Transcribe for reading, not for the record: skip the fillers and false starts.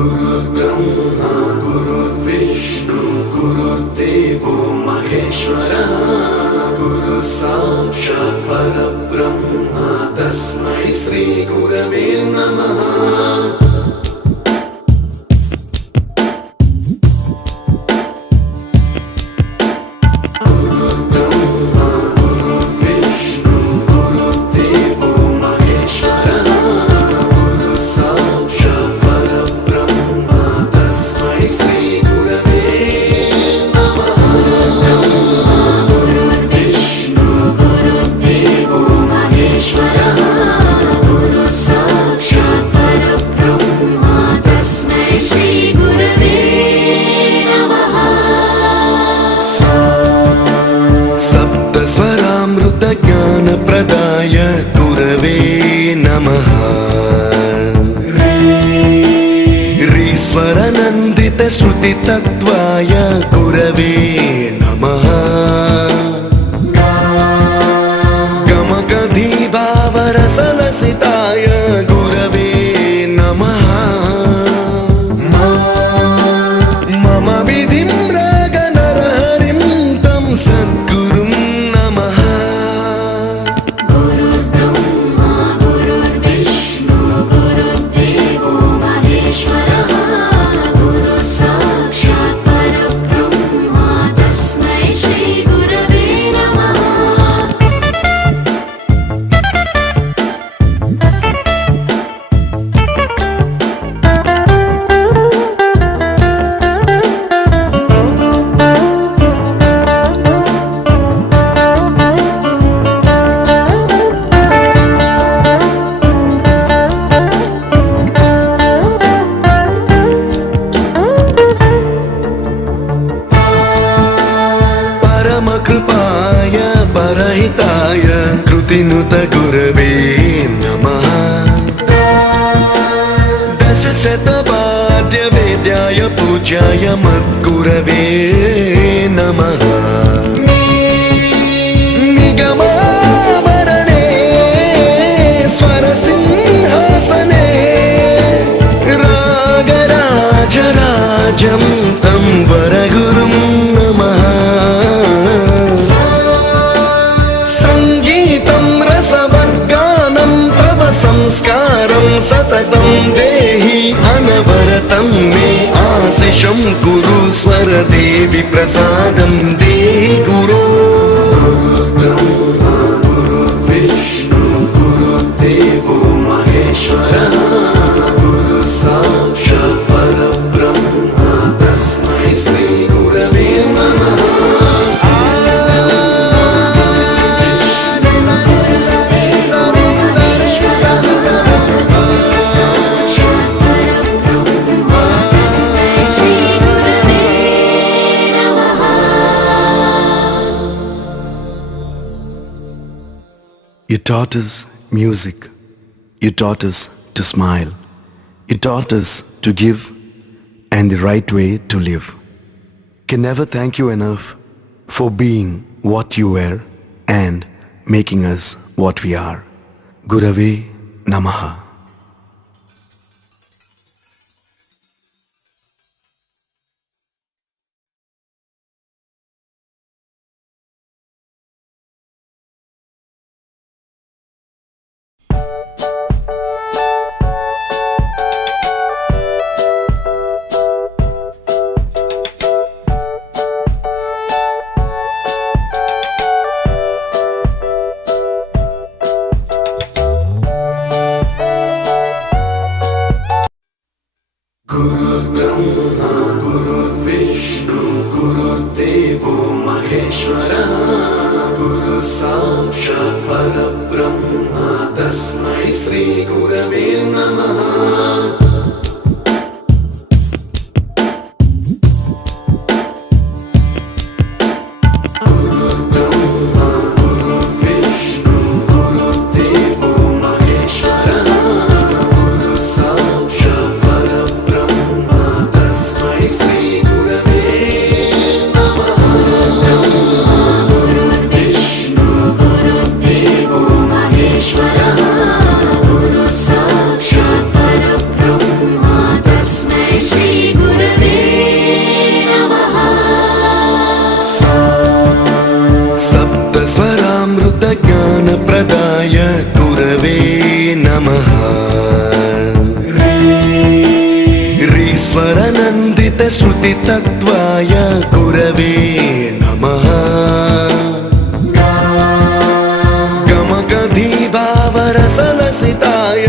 गुरुर्ब्रह्मा गुरुर्विष्णु गुरुर्देवो महेश्वरः गुरु साक्षात् परब्रह्म तस्मै श्री गुरवे नमः। ज्ञानप्रदाय गुरवे नमः। रीश्वरनन्दित श्रुतितत्त्वाय गुरवे नमः। गमगधीभावरसलसिताय गुरवे नमः। मम विधिं रागनरहरिं तं सद्गुरुं नमः। कृपाय परहिताय कृतिनुत गुरवे नमः। दशशतवाद्यवेद्याय पूज्याय मद्गुरवे नमः। निगमावरणे स्वरसिंहासने रागराजराजं तं वरगुरुं नमः। संस्कारं सततं देहि अनवरतं मे आशिषं गुरु स्वरदेवि प्रसादं देहि गुरो। गुरुर्ब्रह्मा गुरुर्विष्णु गुरुर्देवो महेश्वरः गुरु साक्षात् परब्रह्म तस्मै श्री गुरवे नमः। You taught us music. You taught us to smile. You taught us to give and the right way to live. Can never thank you enough for being what you were and making us what we are. Gurave Namaha. गुरुर्ब्रह्मा गुरुर्विष्णु गुरुर्देवो महेश्वरः गुरु साक्षात् परब्रह्म तस्मै श्री गुरवे नमः। गुरु साक्षात् नमः रीश्वरनन्दितश्रुतितत्त्वाय गुरवे नमः गमगधीभावरसलसिताय